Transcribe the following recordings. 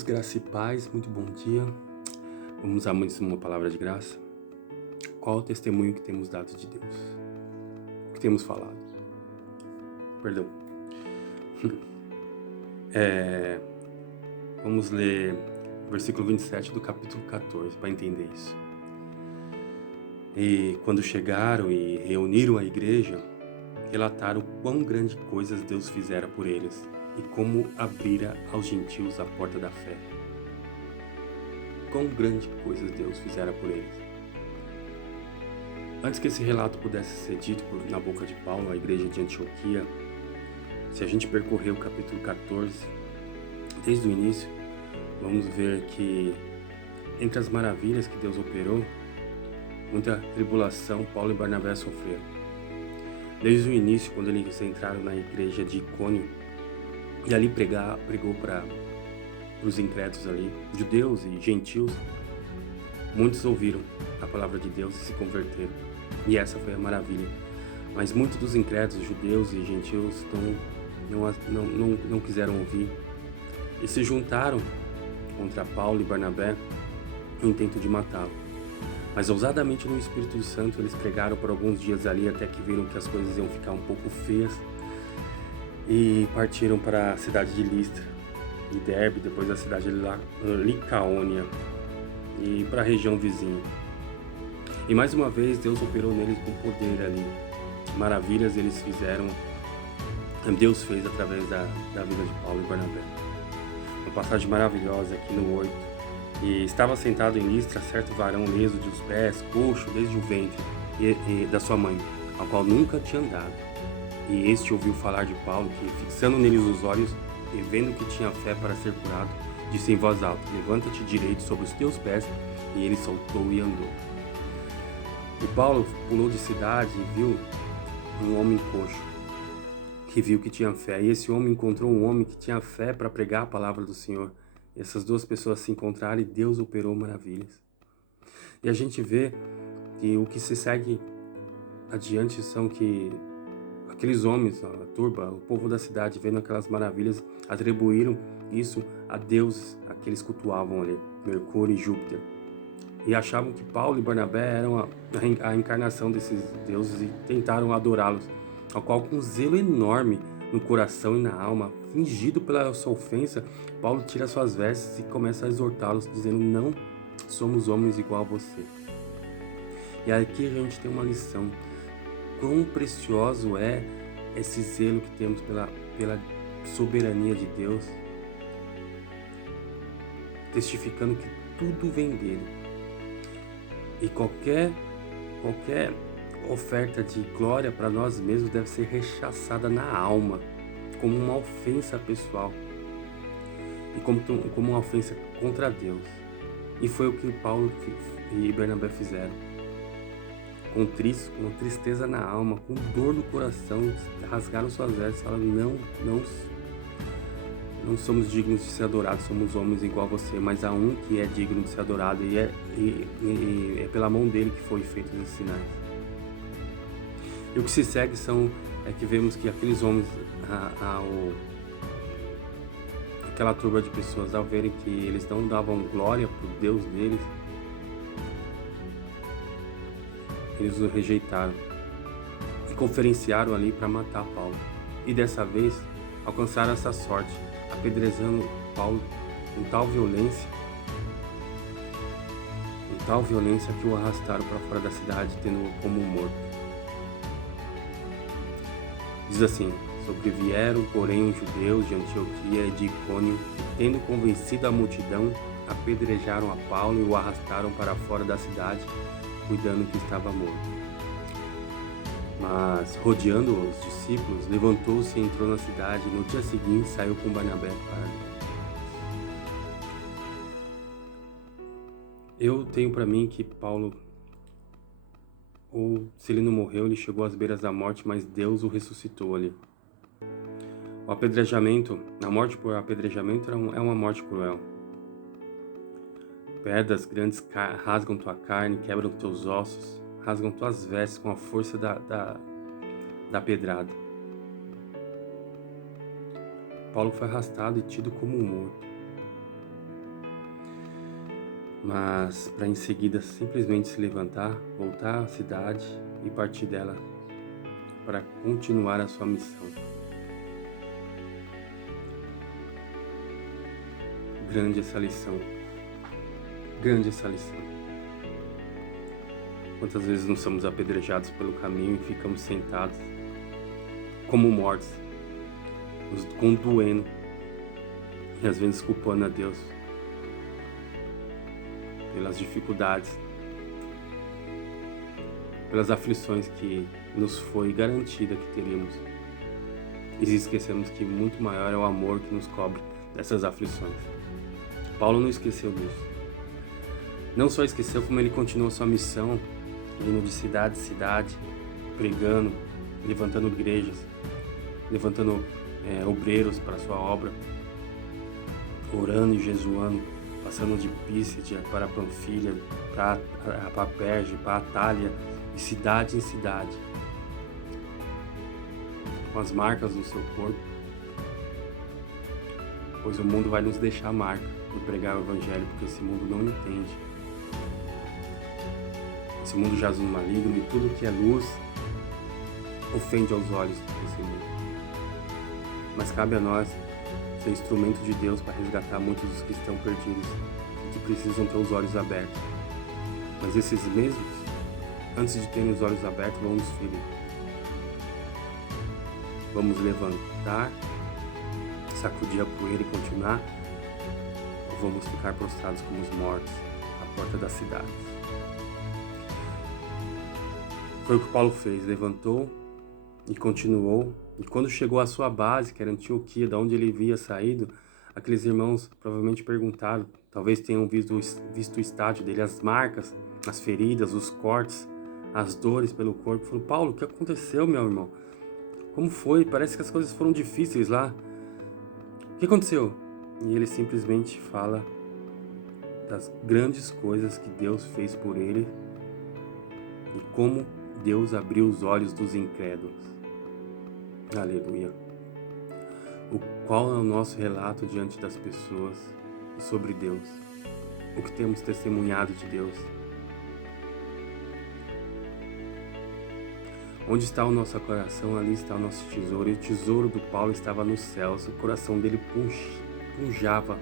Irmãos, graça e paz, muito bom dia. Vamos a mais uma palavra de graça. Qual o testemunho que temos dado de Deus? O que temos falado? Perdão. Vamos ler o versículo 27 do capítulo 14 para entender isso. E quando chegaram e reuniram a igreja, relataram quão grandes coisas Deus fizera por eles e como abrira aos gentios a porta da fé. Quão grandes coisas Deus fizera por eles. Antes que esse relato pudesse ser dito na boca de Paulo, a igreja de Antioquia, se a gente percorrer o capítulo 14, desde o início, vamos ver que entre as maravilhas que Deus operou, muita tribulação Paulo e Barnabé sofreram. Desde o início, quando eles entraram na igreja de Icônio, e ali pregou para os incrédulos ali, judeus e gentios, muitos ouviram a palavra de Deus e se converteram. E essa foi a maravilha. Mas muitos dos incrédulos, judeus e gentios, não quiseram ouvir e se juntaram contra Paulo e Barnabé no intento de matá-lo. Mas ousadamente no Espírito Santo eles pregaram por alguns dias ali até que viram que as coisas iam ficar um pouco feias e partiram para a cidade de Listra e Derbe, depois a cidade de Licaônia e para a região vizinha. E mais uma vez Deus operou neles com poder ali. Maravilhas eles fizeram, Deus fez através da vida de Paulo e Barnabé. Uma passagem maravilhosa aqui no 8. E estava sentado em Listra certo varão leso de os pés, coxo desde o ventre e da sua mãe, ao qual nunca tinha andado. E este ouviu falar de Paulo, que fixando neles os olhos e vendo que tinha fé para ser curado, disse em voz alta: levanta-te direito sobre os teus pés. E ele soltou e andou. E Paulo pulou de cidade e viu um homem coxo, que viu que tinha fé. E esse homem encontrou um homem que tinha fé para pregar a palavra do Senhor. E essas duas pessoas se encontraram e Deus operou maravilhas. E a gente vê que o que se segue adiante são que aqueles homens, a turba, o povo da cidade, vendo aquelas maravilhas, atribuíram isso a deuses, a que eles cultuavam ali, Mercúrio e Júpiter. E achavam que Paulo e Barnabé eram a encarnação desses deuses e tentaram adorá-los, ao qual com zelo enorme no coração e na alma, fingido pela sua ofensa, Paulo tira suas vestes e começa a exortá-los, dizendo: não somos homens igual a você. E aqui a gente tem uma lição. Quão precioso é esse zelo que temos pela soberania de Deus, testificando que tudo vem dele. E qualquer oferta de glória para nós mesmos deve ser rechaçada na alma, como uma ofensa pessoal e como uma ofensa contra Deus. E foi o que Paulo e Barnabé fizeram. Com tristeza na alma, com dor no coração, rasgaram suas vestes e falaram: não somos dignos de ser adorados, somos homens igual a você, mas há um que é digno de ser adorado e é pela mão dele que foi feito esses sinais. E o que se segue é que vemos que aqueles homens, aquela turba de pessoas, ao verem que eles não davam glória para o Deus deles, eles o rejeitaram e conferenciaram ali para matar Paulo. E dessa vez alcançaram essa sorte, apedrejando Paulo com tal violência que o arrastaram para fora da cidade, tendo-o como morto. Diz assim: sobrevieram, porém, os judeus de Antioquia e de Icônio, tendo convencido a multidão, apedrejaram a Paulo e o arrastaram para fora da cidade, cuidando que estava morto. Mas, rodeando os discípulos, levantou-se e entrou na cidade, e no dia seguinte saiu com Barnabé para... Eu tenho para mim que Paulo, ou se ele não morreu, ele chegou às beiras da morte, mas Deus o ressuscitou ali. O apedrejamento, a morte por apedrejamento é uma morte cruel. Pedras grandes rasgam tua carne, quebram teus ossos, rasgam tuas vestes com a força da pedrada. Paulo foi arrastado e tido como morto. mas para em seguida simplesmente se levantar, voltar à cidade e partir dela para continuar a sua missão. Grande essa lição. Grande essa lição. Quantas vezes não somos apedrejados pelo caminho e ficamos sentados como mortos, nos condoendo e às vezes culpando a Deus pelas dificuldades, pelas aflições que nos foi garantida que teríamos. E esquecemos que muito maior é o amor que nos cobre dessas aflições. Paulo não esqueceu disso. Não só esqueceu, como ele continuou sua missão, indo de cidade em cidade, pregando, levantando igrejas, levantando obreiros para a sua obra, orando e jejuando, passando de Píside para Panfilha, para Perge, para Atália, de cidade em cidade, com as marcas no seu corpo, pois o mundo vai nos deixar marca por pregar o Evangelho, porque esse mundo não entende. Esse mundo jaz no maligno e tudo que é luz ofende aos olhos desse mundo. Mas cabe a nós ser instrumento de Deus para resgatar muitos dos que estão perdidos e que precisam ter os olhos abertos. Mas esses mesmos, antes de terem os olhos abertos, vão nos ferir. Vamos levantar, sacudir a poeira e continuar? Ou vamos ficar prostrados como os mortos à porta das cidades? Foi o que Paulo fez, levantou e continuou. E quando chegou à sua base, que era Antioquia, da onde ele havia saído, aqueles irmãos provavelmente perguntaram, talvez tenham visto o estágio dele, as marcas, as feridas, os cortes, as dores pelo corpo. Falou: Paulo, o que aconteceu, meu irmão? Como foi? Parece que as coisas foram difíceis lá. O que aconteceu? E ele simplesmente fala das grandes coisas que Deus fez por ele e como Deus abriu os olhos dos incrédulos. Aleluia. Qual é o nosso relato diante das pessoas sobre Deus? O que temos testemunhado de Deus? Onde está o nosso coração, ali está o nosso tesouro. E o tesouro do Paulo estava nos céus. O coração dele punjava,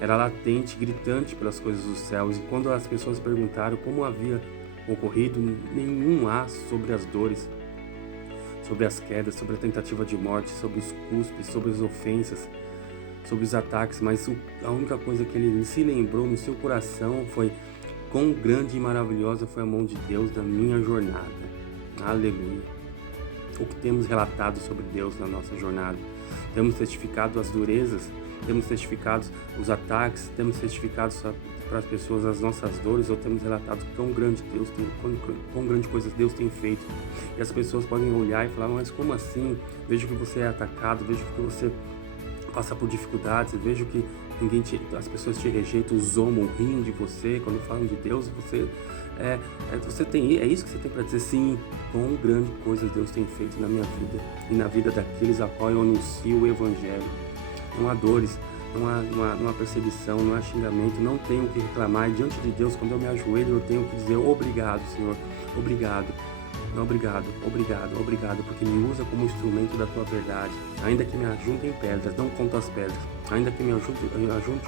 era latente, gritante pelas coisas dos céus. E quando as pessoas perguntaram como havia ocorrido, nenhum há sobre as dores, sobre as quedas, sobre a tentativa de morte, sobre os cuspes, sobre as ofensas, sobre os ataques, mas a única coisa que ele se lembrou no seu coração foi: quão grande e maravilhosa foi a mão de Deus na minha jornada. Aleluia. O que temos relatado sobre Deus na nossa jornada? Temos testificado as durezas, temos testificado os ataques, temos testificado para as pessoas as nossas dores, ou temos relatado quão grande coisas Deus tem feito? E as pessoas podem olhar e falar: mas como assim? Vejo que você é atacado, vejo que você passa por dificuldades, vejo que as pessoas te rejeitam, zombam, riem de você. Quando falam de Deus, é isso que você tem para dizer? Sim, quão grande coisas Deus tem feito na minha vida e na vida daqueles a qual eu anuncio o Evangelho. Não há dores, não há perseguição, não há xingamento, não tenho o que reclamar. E diante de Deus, quando eu me ajoelho, eu tenho que dizer: obrigado, Senhor, obrigado. Obrigado, porque me usa como instrumento da tua verdade. Ainda que me ajuntem pedras, não conto as pedras. Ainda que me ajuntem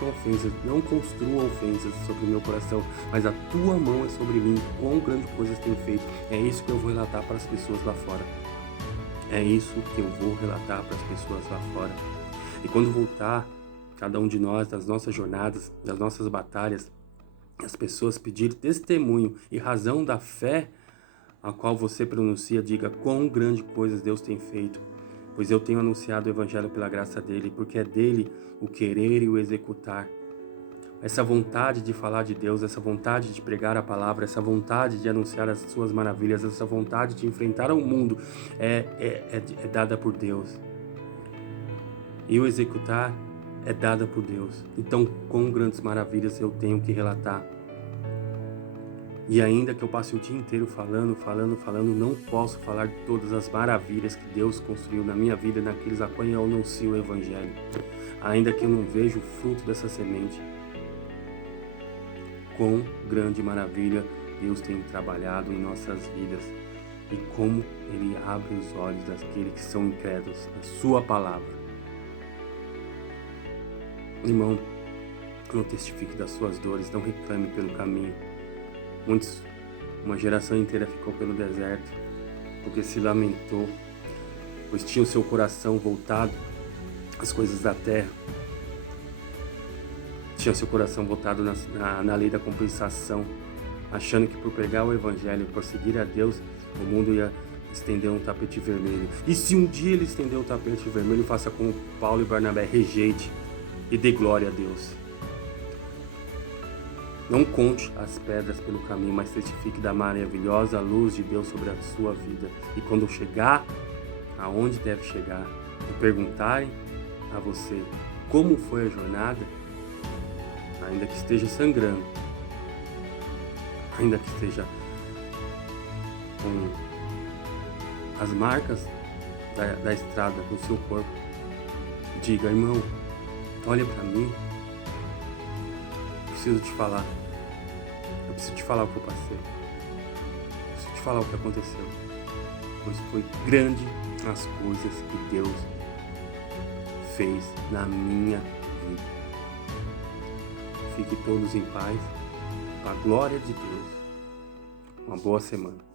ofensas, não construa ofensas sobre o meu coração, mas a tua mão é sobre mim. Quão grandes coisas tem feito. É isso que eu vou relatar para as pessoas lá fora. É isso que eu vou relatar para as pessoas lá fora. E quando voltar, cada um de nós, das nossas jornadas, das nossas batalhas, as pessoas pedirem testemunho e razão da fé a qual você pronuncia, diga: quão grande coisas Deus tem feito, pois eu tenho anunciado o Evangelho pela graça dele, porque é dele o querer e o executar. Essa vontade de falar de Deus, essa vontade de pregar a palavra, essa vontade de anunciar as suas maravilhas, essa vontade de enfrentar o mundo é dada por Deus. E o executar é dada por Deus. Então, quão grandes maravilhas eu tenho que relatar. E ainda que eu passe o dia inteiro falando, não posso falar de todas as maravilhas que Deus construiu na minha vida, naqueles a quem eu anuncio o Evangelho. Ainda que eu não veja o fruto dessa semente. quão grande maravilha Deus tem trabalhado em nossas vidas e como Ele abre os olhos daqueles que são incrédulos na Sua palavra. Irmão, não testifique das suas dores, não reclame pelo caminho. Uma geração inteira ficou pelo deserto porque se lamentou, pois tinha o seu coração voltado às coisas da terra. Tinha seu coração voltado na lei da compensação, achando que por pregar o evangelho e por seguir a Deus, o mundo ia estender um tapete vermelho. E se um dia ele estender o tapete vermelho, faça como Paulo e Barnabé, rejeite e dê glória a Deus. Não conte as pedras pelo caminho, mas testifique da maravilhosa luz de Deus sobre a sua vida. E quando chegar aonde deve chegar e perguntarem a você como foi a jornada, ainda que esteja sangrando, ainda que esteja com as marcas da estrada no seu corpo, diga: irmão, olha para mim, preciso te falar, eu preciso te falar o que eu passei, eu preciso te falar o que aconteceu, pois foi grande as coisas que Deus fez na minha vida. Fiquem todos em paz, com a glória de Deus. Uma boa semana.